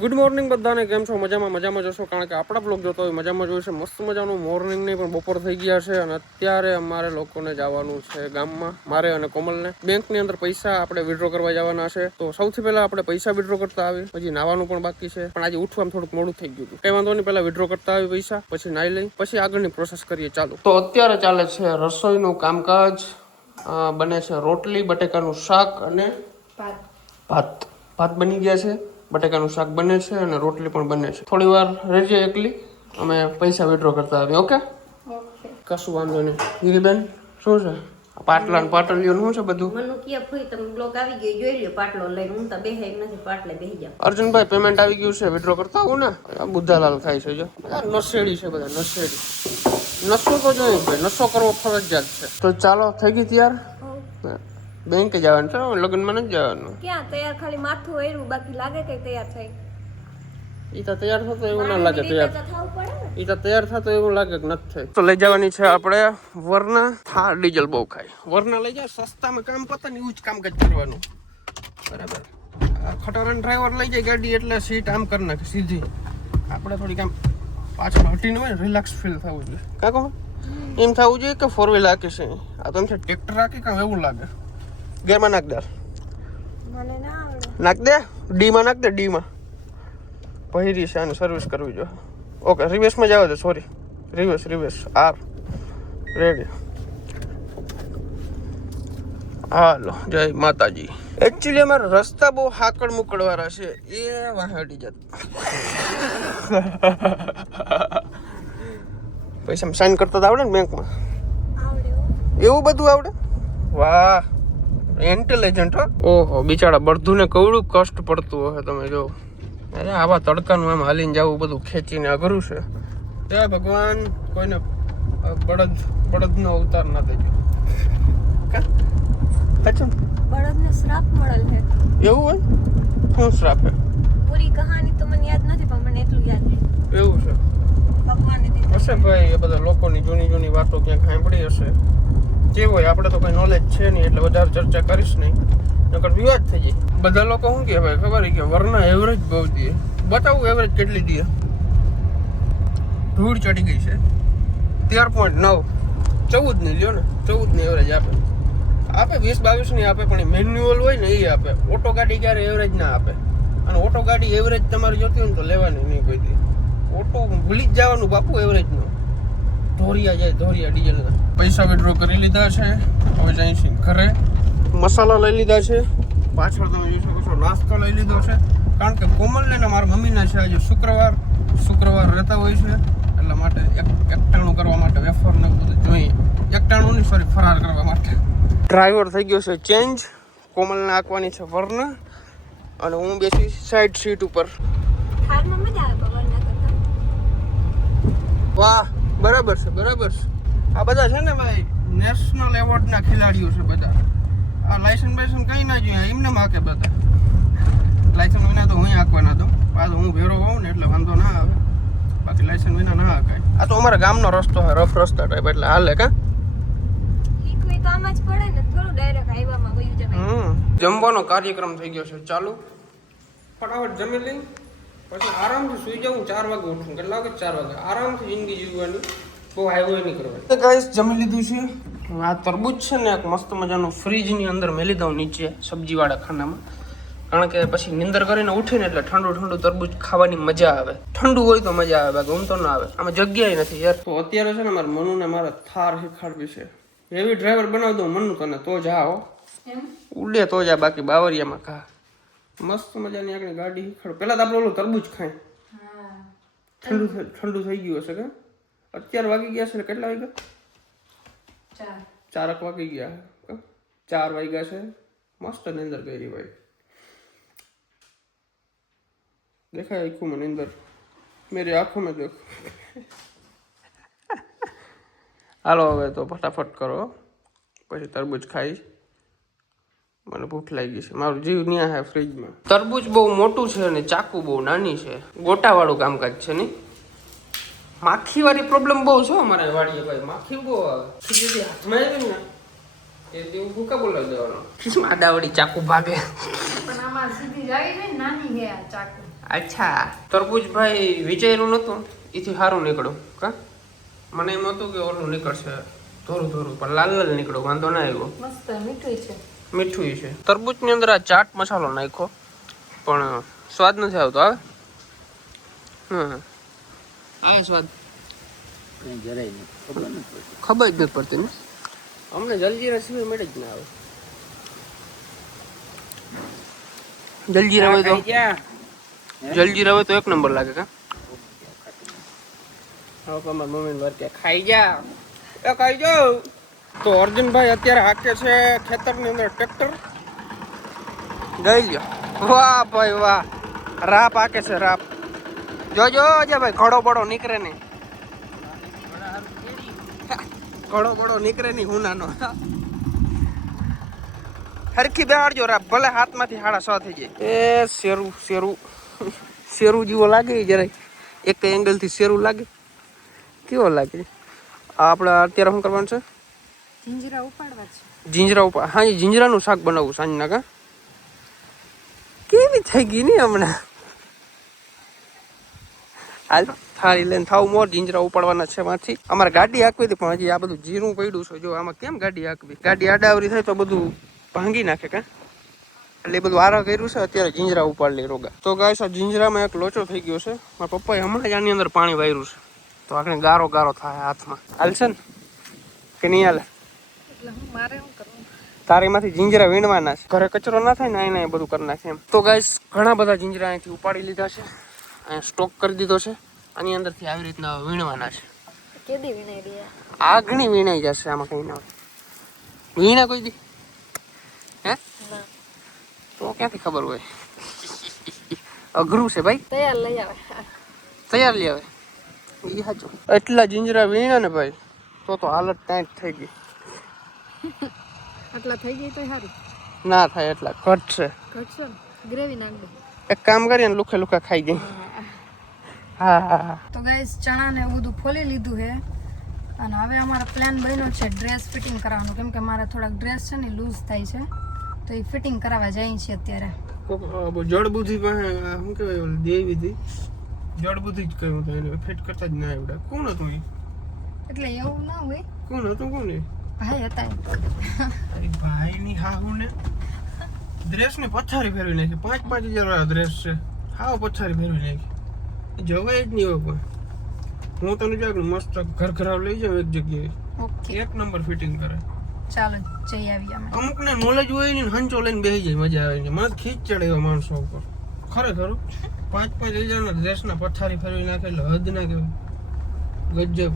Good morning બધાને, કેમ છો? મજામાં જશો, કારણ કે આપણા બ્લોગ જોતો હોય મજામાં જોઈશે. મસ્ત મજાનું મોર્નિંગ નહીં પણ બપોર થઈ ગયા છે અને અત્યારે અમારે લોકોને જવાનું છે ગામમાં, મારે અને કોમલને. બેંકની અંદર પૈસા આપણે વિડ્રો કરવા જવાના છે, તો સૌથી પહેલા આપણે પૈસા વિડ્રો કરતા આવી. હજી નાવાનું પણ બાકી છે, પણ આજે ઉઠવામાં થોડુંક મોડું થઈ ગયું હતું. કઈ વાંધો નહીં, પહેલા વિડ્રો કરતા આવી પૈસા, પછી નાઈ લઈ, પછી આગળની પ્રોસેસ કરીએ. ચાલુ. તો અત્યારે ચાલે છે રસોઈનું કામકાજ. બને છે રોટલી, બટેકાનું શાક અને ભાત બની ગયા છે. બટેકાનું શાક બને છે અને રોટલી પણ બને છે. થોડી વાર રહેજે એકલી, અમે પૈસા વિડ્રો કરતા આવીએ. ઓકે, કશું વાંધો નહીં. ગીરીબેન, શું છે પાટલા ને પાટલીઓ શું છે બધું? અર્જુનભાઈ, પેમેન્ટ આવી ગયું છે, વિડ્રો કરતા આવું ને. બુદ્ધાલાલ ખાય છે જો, નશેડી છે બધા, નશેડી. નશો તો જોઈએ ભાઈ, નશો કરવો ફરજિયાત છે. તો ચાલો, થઈ ગઈ તૈયાર? બેંકે જવાનું છે, લગ્નમાં નથી જવાનું. ક્યાં તૈયાર? ખાલી માથું ઓર્યું, બાકી લાગે કે તૈયાર થઈ? ઈ તો તૈયાર થતો એવું ના લાગે. ઈ તો તૈયાર થતો એવું લાગે કે નથી થઈ. તો લઈ જવાની છે આપણે વરના. થાર ડીઝલ બહુ ખાય. વરના લઈ જાય, સસ્તામાં કામ પતે ને એવું જ કામકાજ કરવાનું. બરાબર. ખટારાનો ડ્રાઈવર લઈ જાય ગાડી એટલે સીટ આમ કરી નાખે સીધી. આપણે થોડીક આમ પાછળ હટીને હોય, રિલેક્સ ફીલ થવું જોઈએ. કાકો એમ થવું જોઈએ કે ફોર વ્હીલ હાકે છે. આ તો એમ છે ટ્રેક્ટર હાકે કામ એવું લાગે. ગેરમાં નાખ દે. મને ના આવડે. નાખ દે, ડીમાં નાખ દે, ડીમાં. પહેરી છે, આને સર્વિસ કરવી જોઈએ. ઓકે, રિવર્સમાં જાવ દે. Sorry, reverse are ready. હાલો, જય માતાજી. એકચ્યુઅલી અમારા રસ્તા બહુ હાકડ મુકડવાળા છે, એ વાહડી જત. પૈસા સાઈન કરતા આવડે ને બેંકમાં? એવું બધું આવડે? વાહ, ઇન્ટેલિજન્ટ હો. ઓહો, બિચારા બળધુને કવડું કષ્ટ પડતું હશે, તમે જો. અરે આવા તડકાનું આમ હાલીને જવું, બધું ખેંચીને અઘરું છે. જય ભગવાન, કોઈને બળદનો અવતાર ના દેજો. બળદને શ્રાપ મળેલ છે. એવું હોય? શું શ્રાપ છે? પૂરી કહાની તો મને યાદ નથી, પણ મને એટલું યાદ છે. એવું છે? ભગવાને દીધું હશે ભાઈ, એ બધા લોકોની જૂની વાતો ક્યાંક સાંભળી હશે. કેવું હોય, આપણે તો કઈ નોલેજ છે નહીં એટલે વધારે ચર્ચા કરીશ નહીં, નકર વિવાદ થઈ જાય. બધા લોકો શું કે ભાઈ ખબર કે વરના એવરેજ બહુ દે. બતાવું એવરેજ કેટલી દે? ધૂળ ચડી ગઈ છે 13.9. 14 ની લ્યો ને, 14 ની એવરેજ આપે. 20-22 ની આપે, પણ મેન્યુઅલ હોય ને એ આપે. ઓટો ગાડી ક્યારે એવરેજ ના આપે. અને ઓટો ગાડી એવરેજ તમારે જોતી હોય ને તો લેવાની નહીં કોઈ દી. ઓટો ભૂલી જ જવાનું બાપુ એવરેજ નો. ધોરિયા ડીઝલના. પૈસા વિડ્રો કરી લીધા છે, હવે જઈશું ઘરે. મસાલા લઈ લીધા છે, પાછળ તમે જોઈ શકો છો નાસ્તો લઈ લીધો છે, કારણ કે કોમલને ને મારા મમ્મીના છે આજે શુક્રવાર રહેતા હોય છે, એટલા માટે એકટાણું કરવા માટે વેફર ને બધું જોઈએ. એકટાણું નહીં, સોરી, ફરાર કરવા માટે. ડ્રાઈવર થઈ ગયો છે ચેન્જ. કોમલને આંકવાની છે વરના અને હું બેસી સાઈડ સીટ ઉપર. થારમાં મજા આવે ભગવાનના કરતા. વાહ, બરાબર છે. આ બધા છે ને ભાઈ નેશનલ એવોર્ડના ખેલાડીઓ છે બધા. આ લાયસન્સ કઈ ના જોઈએ, એમને માકે બધા. લાયસન્સ વિના તો હું આંકવાના દઉં. આ તો હું ભેરો હોઉં ને એટલે વાંધો ના આવે, બાકી લાયસન્સ વિના ના આંકાય. આ તો અમારા ગામનો રસ્તો છે, રફ રસ્તા ટાઈપ, એટલે હાલે કા. ઈકવી તો આમ જ પડે ને, થોડું ડાયરેક્ટ હાઈવામાં વયું જવાય. જમવાનો કાર્યક્રમ થઈ ગયો છે ચાલુ. ફટાફટ જમી લઈ, પછી આરામથી સુઈ જાઉં. 4 વાગે ઉઠું. કેટલા વાગે? 4 વાગે. આરામથી જિંદગી જીવવાની, બહુ હાઈવે નહીં કરવાની. તો ગાઈસ, જમી લીધું છે. આ તરબૂચ છે ને એક મસ્ત મજાનું ફ્રીજની અંદર મેલી દઉં નીચે સબ્જીવાળા ખાનામાં, કારણ કે પછી નિંદર કરીને ઉઠીને એટલે ઠંડુ તરબૂચ ખાવાની મજા આવે. ઠંડુ હોય તો મજા આવે, બાકી ઊંઘ તો ના આવે. આમાં જગ્યાએ નથી યાર. તો અત્યારે છે ને મારા મનુને મારે થાર શીખાડવી છે. એવી ડ્રાઈવર બનાવી દઉં મનુ તને, તો જા હો. ઉડે તો જા, બાકી બાવરિયામાં ખા. મસ્ત મજાની આગળ ગાડી શીખાડ. પેલા તો આપણે ઓલું તરબૂચ ખાય. ઠંડુ થઈ ગયું હશે કે? અત્યારે વાગી ગયા છે, કેટલા વાગ્યા? 4 વાગી ગયા. 4 વાગ્યા છે. મસ્ત નિંદર કરી ભાઈ. દેખાય આખું મને નિંદર, મેરી આંખો મેં દેખ. હાલો હવે તો ફટાફટ કરો, પછી તરબૂચ ખાઈશ. મને ભૂખ લાગી છે, મારું જીવ ન્યા હે ફ્રીજમાં. તરબૂચ બહુ મોટું છે અને ચાકુ બહુ નાની છે. ગોટાવાળું કામકાજ છે નહીં. માખી વાળી પ્રોબ્લેમ બહુ છે અમારે વાડીએ ભાઈ. માખી બહુ આવે. હાથમાં આવી ને એ દેવું ભૂકા બોલાવી દેવાનો. આડાવડી ચાકુ ભાગે. પણ આમાં સીધી જાય ને, નાની હે આ ચાકુ. અચ્છા તરબૂચ ભાઈ વિચાર્યું નતું એથી સારું નીકળ્યું કા મને એમ હતું કે ઓલું નીકળશે થોડું થોડું પણ લાલ લાલ નીકળ્યો વાંધો ના આવ્યો મસ્ત મીઠું છે. મીઠું છે તરબૂચની અંદર આ ચાટ મસાલો નાખ્યો પણ સ્વાદ નથી આવતો આવે આવે સ્વાદ ખબર જ નથી પડતી ને અમને જલજીરા સિવાય મળે જ ના આવે જલજીરા હોય તો જલજીરા હોય તો એક નંબર લાગે કા હા પણ મારી મમ્મીને વાર કે ખાઈ જા એ ખાઈ જાઓ તો અર્જુનભાઈ અત્યારે હાકે છે ખેતરની અંદર ટ્રેક્ટર ગઈ લ્યો વાહ ભાઈ વાહ રાપ હાકે છે રાપ જોજો અજય ભાઈ ઘડો બડો નીકળે નહીં ઘડો બડો નીકળે નહીં હુનાનો હરખી બેહાડજો રાપ ભલે હાથમાંથી 6:30 થઈ જાય એ શેરું શેરું શેરું જેવો લાગે જરાય એક એંગલ થી શેરું લાગે કેવો લાગે આપણે અત્યારે શું કરવાનું છે જીંજરા ઉપાડવા છે જીંજરા ઉપર હા જીંજરાનું શાક બનાવવું સાંજના કા કેવી થઈ ગઈ ને હમણાં હાલ થાળી લઈને થાવ મોર જીંજરા ઉપાડવાના છે માંથી અમારે ગાડી હાંકવી હતી પણ હજી આ બધું જીરું પડ્યું છે જો આમાં કેમ ગાડી હાંકવી ગાડી આડાવરી થાય તો બધું ભાંગી નાખે કા એટલે એ બધું આરા કર્યું છે અત્યારે જીંજરા ઉપાડ લઈ રોગા તો ગાય આ જીંજરામાં એક લોચો થઈ ગયો છે મારા પપ્પાએ હમણાં જ આની અંદર પાણી વાર્યું છે તો આપણે ગારો ગારો થાય હાથમાં હાલશે ને કે નહીં હાલે એટલે હું મારે શું કરવું તારે એમાંથી જીંજરા વીણવાના છે ઘરે કચરો ના થાય ને એને બધું કરી નાખે એમ તો ગાઈસ ઘણા બધા જીંજરા અહીંથી ઉપાડી લીધા છે અહીંયા સ્ટોક કરી દીધો છે આની અંદરથી આવી રીતના વીણવાના છે કેદી વિનાઈ દે આ ઘણી વીણાઈ જશે આમાં કઈ ના વીણા કોઈ દી હે ના તો ક્યાંથી ખબર હોય અઘરું છે ભાઈ તૈયાર લઈ આવે તૈયાર લઈ આવે એ સાચું એટલા જીંજરા વીણા ને ભાઈ તો હાલત ટાઈટ થઈ ગઈ આટલા થઈ ગઈ તો સારું ના થાય એટલા ઘટશે ઘટશે ગ્રેવી નાખ દે એક કામ કરીએ ને લુખે લુખા ખાઈ જાય હા હા હા તો ગાઈસ ચણા ને બધું ફોલી લીધું છે અને હવે અમારો પ્લાન બન્યો છે ડ્રેસ ફિટિંગ કરાવવાનો કેમ કે મારે થોડાક ડ્રેસ છે ને લૂઝ થાય છે તો એ ફિટિંગ કરાવવા જાય છે અત્યારે જળ બુદ્ધિ પાસે શું કહેવાય દેવી હતી જળ બુદ્ધિ જ કહ્યું હતું એને ફિટ કરતા જ ના આવડે કોણ હતું એ એટલે એવું ના હોય કોણ હતું કોણ એ ભાઈ હતા અરે ભાઈની હાહુ ને ડ્રેસ ને પથારી ફેરવી નાખી 5,000 વાળો ડ્રેસ છે હાવ પથારી ફેરવી નાખી જવાય જ નહીં હોય પણ હું તને જાગ મસ્ત ઘર ઘરાવ લઈ જાઉં એક જગ્યાએ ઓકે એક નંબર ફિટિંગ કરે ચાલો જઈ આવીએ અમે અમુક ને નોલેજ હોય ને હંચો લઈને બેસી જાય મજા આવે છે મને ખીચ ચડે એવા માણસો ઉપર ખરેખર 5,000 ના ડ્રેસ ના પથારી ફેરવી નાખે એટલે હદ ના કહેવાય ગજબ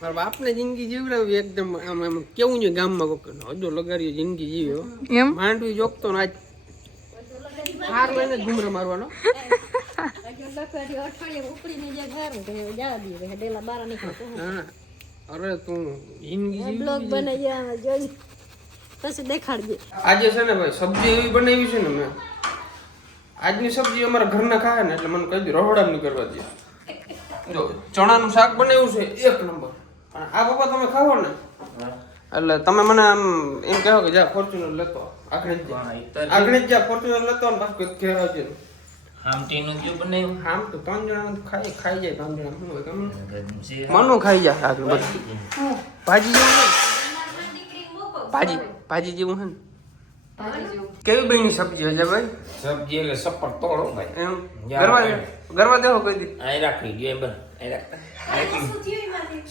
મારા બાપને જિંદગી જીવડાવી એકદમ આમ આમ કેવું છે ગામમાં હજો લગાડ્યો જિંદગી જીવ્યો એમ માંડવી જોગતો ને આજ હાર લઈને જ ઘૂમરા મારવાનો હા અરે તું જિંદગી દેખાડજે આજે છે ને ભાઈ સબ્જી એવી બનાવી છે ને મેં આજની સબ્જી અમારા ઘરના ખાય ને એટલે મને કહી દે રહોડા નહીં કરવા દે જો ચણાનું શાક બનાવ્યું છે એક નંબર અને આ પપ્પા તમે ખાવો ને એટલે તમે મને આમ એમ કહો કે જા ફોર્ચ્યુનર લેતો આગળ જ જા ફોર્ચ્યુનર લેતો ને પાછું ઘેર આવજે આમટીનું જો બનાવ્યું આમ તો 3 જણા ખાઈ જાય 3 જણા શું હોય ગમે મનું ખાઈ જાય આગળ બધું ભાજી જેવું ને ભાજી જેવું છે ને કેવી બની સબ્જી હશે ભાઈ સબ્જી એટલે સપર તોડો ભાઈ એમ ગરવા દેવો કોઈ દી અહીં રાખી ગયો બસ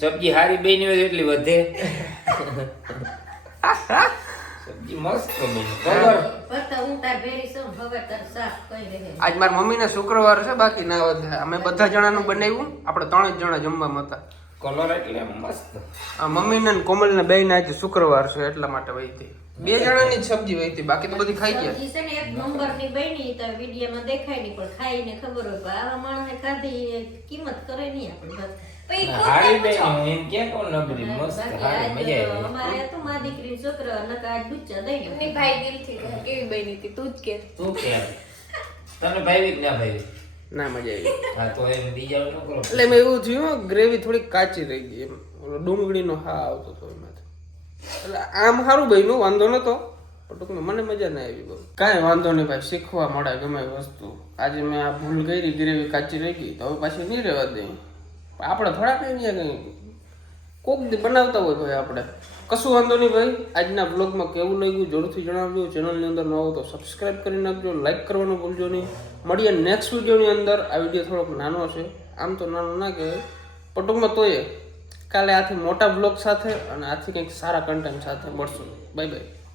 સબ્જી હારી બની હોય એટલી વધે સબ્જી મસ્ત બની બરાબર આજ મારી મમ્મીને શુક્રવાર છે બાકી ના વધે અમે બધા જણાનું બનાવ્યું આપણે 3 જ જણા જમવામાં હતા કલર એટલે મસ્ત મમ્મીને ને કોમલને બેયને આજે શુક્રવાર છે એટલા માટે વહીતી 2 જણાની જ સબ્જી વહીતી બાકી તો બધી ખાઈ ગયા છે ને એક નંબરની બની તો વિડીયોમાં દેખાય નહીં પણ ખાઈને ખબર હોય કે આવા માણસે ખાધી કિંમત કરે નહીં આપણે બસ હારી બની એમ કે કોણ નબળી મસ્ત હારી મજા આવી અમારે તો મા દીકરી છોકરો નકા ડુચ્ચા દઈ ગયો ભાઈ દિલથી કેવી બની હતી તું જ કે તું કે તને ભાઈ ના ભાઈ ના મજા આવી હા તો એમ બીજા ન કરો એટલે મેં એવું થયું ગ્રેવી થોડી કાચી રહી ગઈ એમ ઓલો ડુંગળીનો હા આવતો હતો એમાંથી એટલે આમ સારું બન્યું, વાંધો નતો, પણ ટૂંકમાં મને મજા ના આવી બહુ. કાંઈ વાંધો નહીં ભાઈ, શીખવા મળે ગમે એ વસ્તુ. આજે મેં આ ભૂલ કરી, ગ્રેવી કાચી રહી ગઈ, તો હવે પાછી નહીં રહેવા દઈએ. આપણે થોડા કંઈ કોક દી બનાવતા હોય ભાઈ આપણે, કશું વાંધો નહીં ભાઈ. આજના બ્લોગમાં કેવું લાગ્યું જરૂરથી જણાવજો. ચેનલની અંદર ન આવો તો સબસ્ક્રાઈબ કરી નાખજો, લાઈક કરવાનું ભૂલજો નહીં. મળીએ નેક્સ્ટ વિડીયોની અંદર. આ વિડીયો થોડોક નાનો છે, આમ તો નાનો ના કહેવાય, પણ ટૂંકમાં તોય કાલે આથી મોટા બ્લોગ સાથે અને આથી કંઈક સારા કન્ટેન્ટ સાથે મળશું. Bye bye.